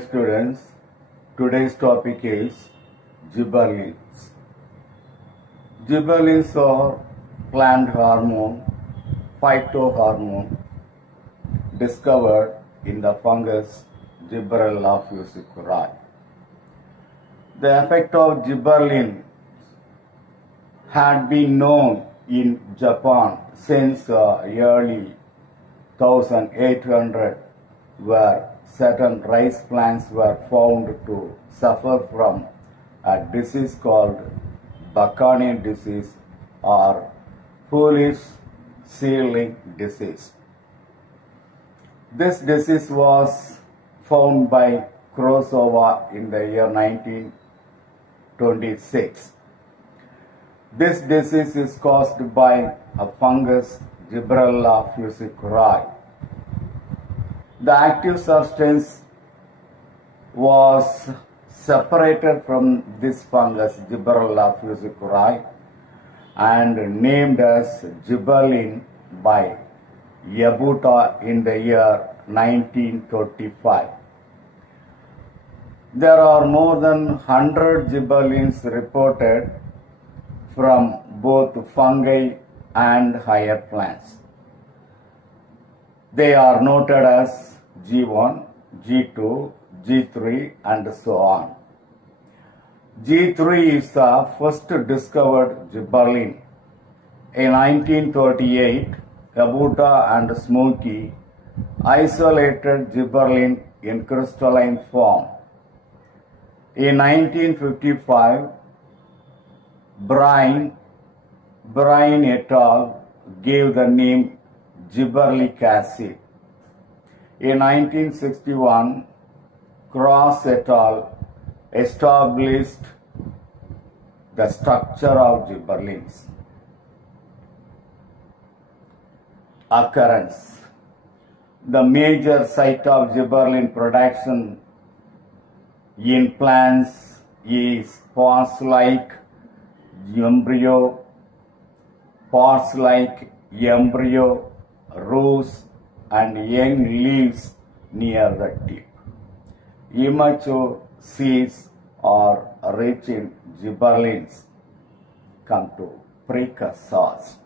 Dear students, today's topic is gibberellins. Gibberellins are plant hormone, phytohormone discovered in the fungus Gibberella fusiculae. The effect of gibberellin had been known in Japan since early 1800, where certain rice plants were found to suffer from a disease called Baconian disease or foolish seedling disease. This disease was found by Kurosawa in the year 1926. This disease is caused by a fungus Gibberella fusiculae. The active substance was separated from this fungus Gibberella fusiculae and named as gibberellin by Yabuta in the year 1925. There are more than 100 gibberellins reported from both fungi and higher plants. They are noted as G1, G2, G3 and so on. G3 is the first discovered gibberellin. In 1938, Yabuta and Smokey isolated gibberellin in crystalline form. In 1955, Brine et al. Gave the name gibberellic acid. In 1961, Cross et al. Established the structure of gibberellins. Occurrence. The major site of gibberellin production in plants is parts like embryo, roots and young leaves near the tip. Immature seeds are rich in gibberellins. Come to precursors.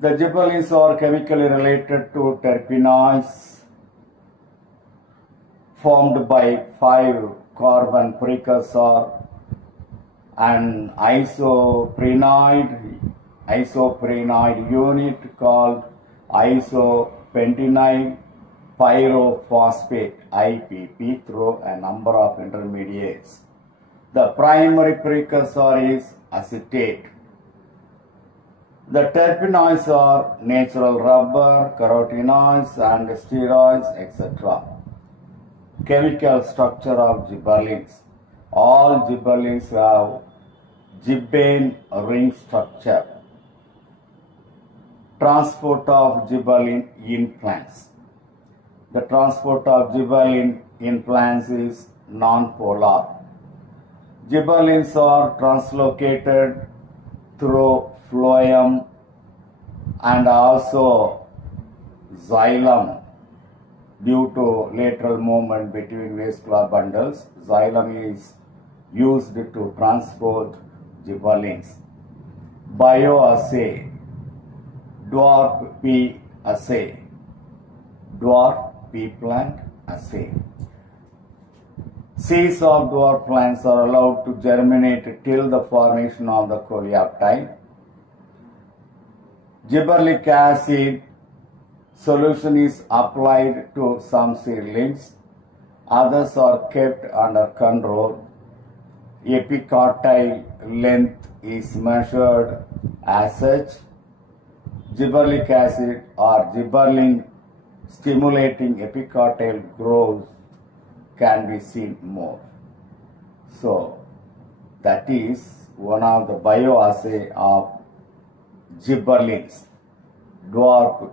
The gibberellins are chemically related to terpenoids formed by 5-carbon precursor and isoprenoid unit called isopentenyl pyrophosphate IPP through a number of intermediates. The primary precursor is acetate. The terpenoids are natural rubber, carotenoids and steroids, etc. Chemical structure of gibberellins. All gibberellins have gibbane ring structure. Transport of gibberellin in plants. The transport of gibberellin in plants is non-polar. Gibberellins are translocated through phloem and also xylem due to lateral movement between vascular bundles. Xylem is used to transport gibberellins. Bioassay. Dwarf pea assay. Dwarf pea plant assay. Seeds of dwarf plants are allowed to germinate till the formation of the coleoptile. Gibberellic acid solution is applied to some seedlings. Others are kept under control. Epicartile length is measured as such. Gibberellic acid or gibberellin stimulating epicartile growth can be seen more. So that is one of the bioassay of gibberellins. Dwarf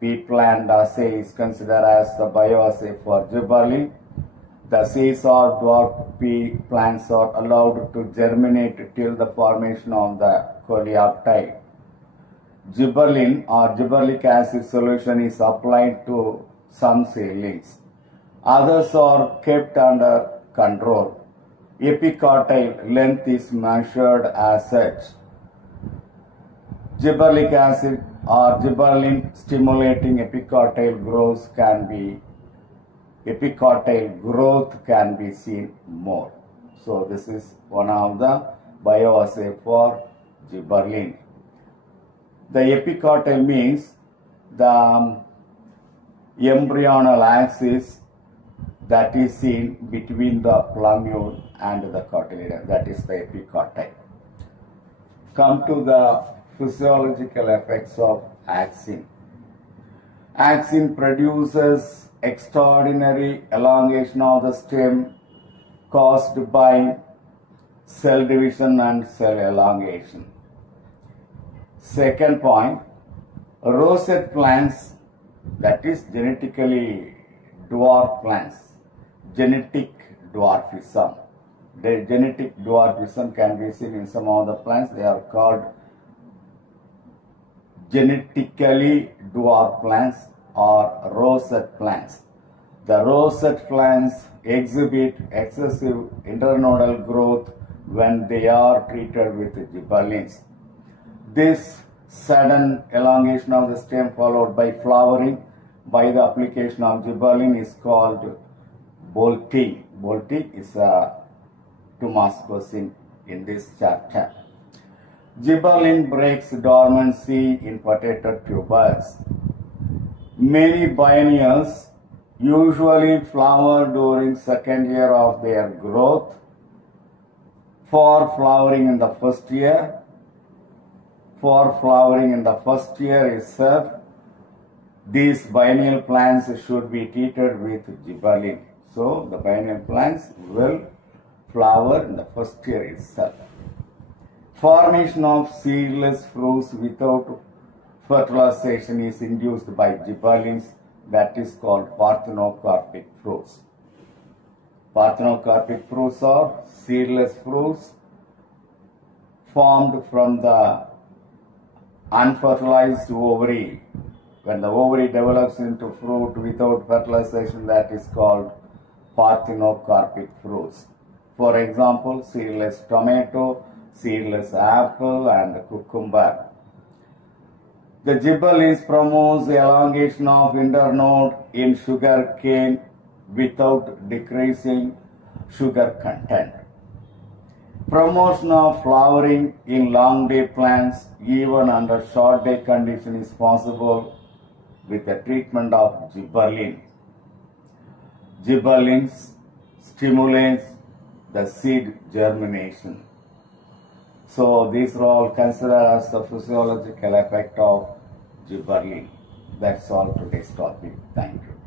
pea plant assay is considered as the bioassay for gibberellin. The seeds of dwarf pea plants are allowed to germinate till the formation of the coleoptile. Gibberellin or gibberellic acid solution is applied to some seedlings. Others are kept under control. Epicartile length is measured as such. Gibberellic acid or gibberellin stimulating epicartile growth can be seen more. So this is one of the bioassay for gibberellin. The epicartile means the embryonal axis that is seen between the plumule and the cotyledon, that is the epicartile. Come to the physiological effects of axin. Axin produces extraordinary elongation of the stem caused by cell division and cell elongation. Second point, rosette plants, that is genetically dwarf plants, genetic dwarfism. The genetic dwarfism can be seen in some of the plants. They are called genetically dwarf plants or rosette plants. The rosette plants exhibit excessive internodal growth when they are treated with gibberellins. This sudden elongation of the stem followed by flowering by the application of gibberellin is called bolting. Bolting is a 2 marks question in this chapter. Gibberellin breaks dormancy in potato tubers. Many biennials usually flower during second year of their growth. For flowering in the first year itself, these biennial plants should be treated with gibberellin. So the biennial plants will flower in the first year itself. Formation of seedless fruits without fertilization is induced by gibberellins, that is called parthenocarpic fruits. Parthenocarpic fruits are seedless fruits formed from the unfertilized ovary. When the ovary develops into fruit without fertilization, that is called parthenocarpic fruits. For example, seedless tomato, seedless apple and cucumber. The gibberellins promotes the elongation of internode in sugar cane without decreasing sugar content. Promotion of flowering in long day plants even under short day condition is possible with the treatment of gibberellin. Gibberellins stimulates the seed germination. So these are all considered as the physiological effect of gibberellin. That's all today's topic. Thank you.